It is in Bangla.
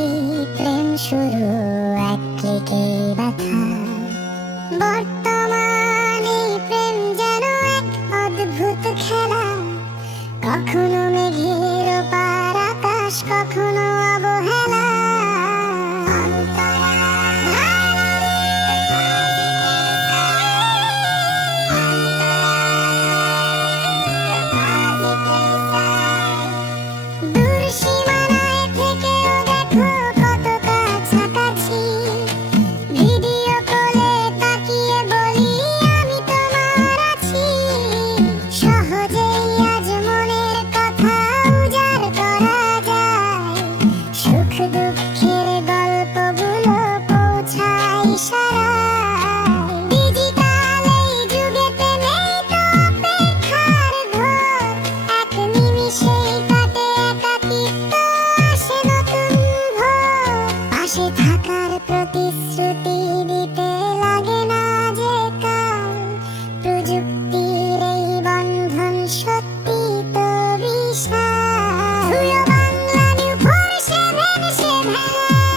দেখি প্রেম শুরু এক ক্লিকে ব্যথা। বর্তমানে প্রেম যেন এক অদ্ভুত খেলা, কখনো মেঘের ওপার আকাশ, কখনো অবহেলা। দূর সীমানায় থেকেও দেখো কত কাছাকাছি, ভিডিও কলে তাকিয়ে বলি আমি তোমার আছি। সহজেই আজ মনের কথা উজাড় করা যায়, সুখ দুঃখের গল্পগুলো পৌঁছায় ইশারায়। ডিজিটাল এই যুগেতে নেই তো অপেক্ষার ঘোর, এক নিমিষেই কাটে একাকিত্ব, আসে নতুন ভোর। পাশে থাকার প্রতিশ্রুতি দিতে লাগে না যে কাল, প্রযুক্তির এই বন্ধন সত্যি তো বিশাল। বাংলা নিউ 477